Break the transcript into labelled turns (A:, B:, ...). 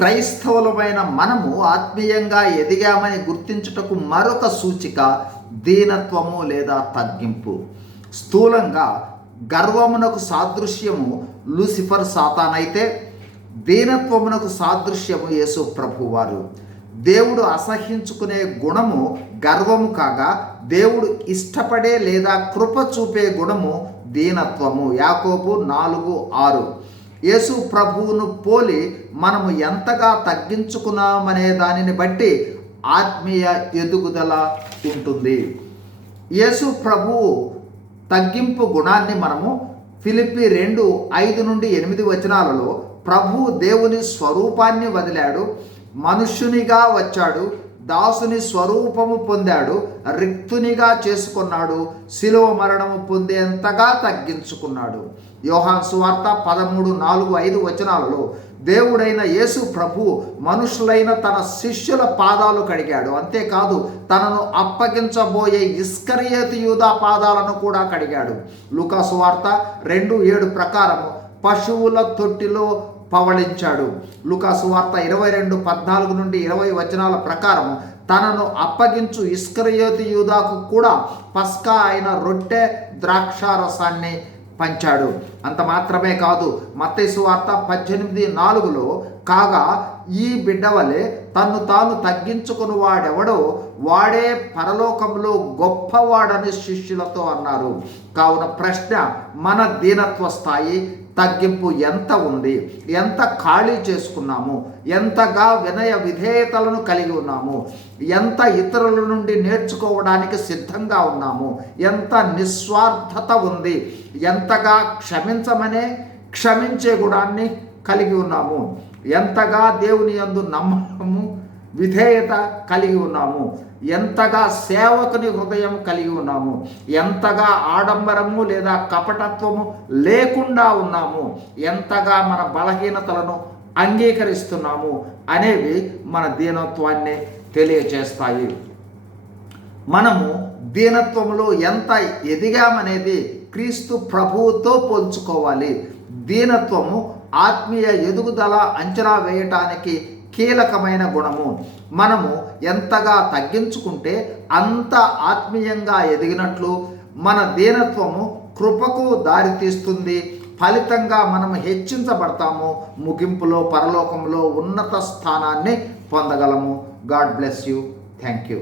A: క్రైస్తవులమైన మనము ఆత్మీయంగా ఎదిగామని గుర్తించుటకు మరొక సూచిక దీనత్వము లేదా తగ్గింపు. స్థూలంగా గర్వమునకు సాదృశ్యము లూసిఫర్ సాతానైతే దీనత్వమునకు సాదృశ్యము యేసు ప్రభువారు. దేవుడు అసహించుకునే గుణము గర్వము కాగా దేవుడు ఇష్టపడే లేదా కృప చూపే గుణము దీనత్వము. యాకోబు నాలుగు ఆరు. యేసు ప్రభువును పోలి మనము ఎంతగా తగ్గించుకున్నామనే దానిని బట్టి ఆత్మీయ ఎదుగుదల ఉంటుంది. యేసు ప్రభువు తగ్గింపు గుణాన్ని మనము ఫిలిపి రెండు ఐదు నుండి ఎనిమిది వచనాలలో ప్రభు దేవుని స్వరూపాన్ని వదిలాడు మనుష్యునిగా వచ్చాడు దాసుని స్వరూపము పొందాడు రిక్తునిగా చేసుకున్నాడు శిలువ మరణము పొందేంతగా తగ్గించుకున్నాడు. యోహాన్ సువార్త పదమూడు నాలుగు ఐదు వచనాలలో దేవుడైన యేసు ప్రభు మనుషులైన తన శిష్యుల పాదాలు కడిగాడు. అంతేకాదు తనను అప్పగించబోయే ఇస్కరియేతు యూదా పాదాలను కూడా కడిగాడు. లుకాసు వార్త రెండు ఏడు ప్రకారము పశువుల తొట్టిలో పవళించాడు. లుకాసు వార్త ఇరవై రెండు పద్నాలుగు నుండి ఇరవై వచనాల ప్రకారం తనను అప్పగించు ఇస్కరియోతి యూదాకు కూడా పస్కా అయిన రొట్టె ద్రాక్షారసాన్ని పంచాడు. అంత మాత్రమే కాదు మత్తైసు వార్త పద్దెనిమిది నాలుగులో కాగా ఈ బిడ్డ వలె తాను తగ్గించుకుని వాడెవడో వాడే పరలోకంలో గొప్పవాడని శిష్యులతో అన్నారు. కావున ప్రశ్న మన దీనత్వ స్థాయి తగ్గింపు ఎంత ఉంది? ఎంత ఖాళీ చేసుకున్నాము? ఎంతగా వినయ విధేయతలను కలిగి ఉన్నాము? ఎంత ఇతరుల నుండి నేర్చుకోవడానికి సిద్ధంగా ఉన్నాము? ఎంత నిస్వార్థత ఉంది? ఎంతగా క్షమించమనే క్షమించే గుణాన్ని కలిగి ఉన్నాము. ఎంతగా దేవుని యందు నమ్మకము విధేయత కలిగి ఉన్నాము. ఎంతగా సేవకుని హృదయం కలిగి ఉన్నాము. ఎంతగా ఆడంబరము లేదా కపటత్వము లేకుండా ఉన్నాము. ఎంతగా మన బలహీనతలను అంగీకరిస్తున్నాము అనేవి మన దీనత్వాన్ని తెలియచేస్తాయి. మనము దీనత్వంలో ఎంత ఎదిగామనేది క్రీస్తు ప్రభువుతో పోల్చుకోవాలి. దీనత్వము ఆత్మీయ ఎదుగుదల అంచనా వేయటానికి కీలకమైన గుణము. మనము ఎంతగా తగ్గించుకుంటే అంత ఆత్మీయంగా ఎదిగినట్లు మన దీనత్వము కృపకు దారితీస్తుంది ఫలితంగా మనం హెచ్చించబడతాము. ముగింపులో పరలోకంలో ఉన్నత స్థానాన్ని పొందగలము. God bless you. Thank you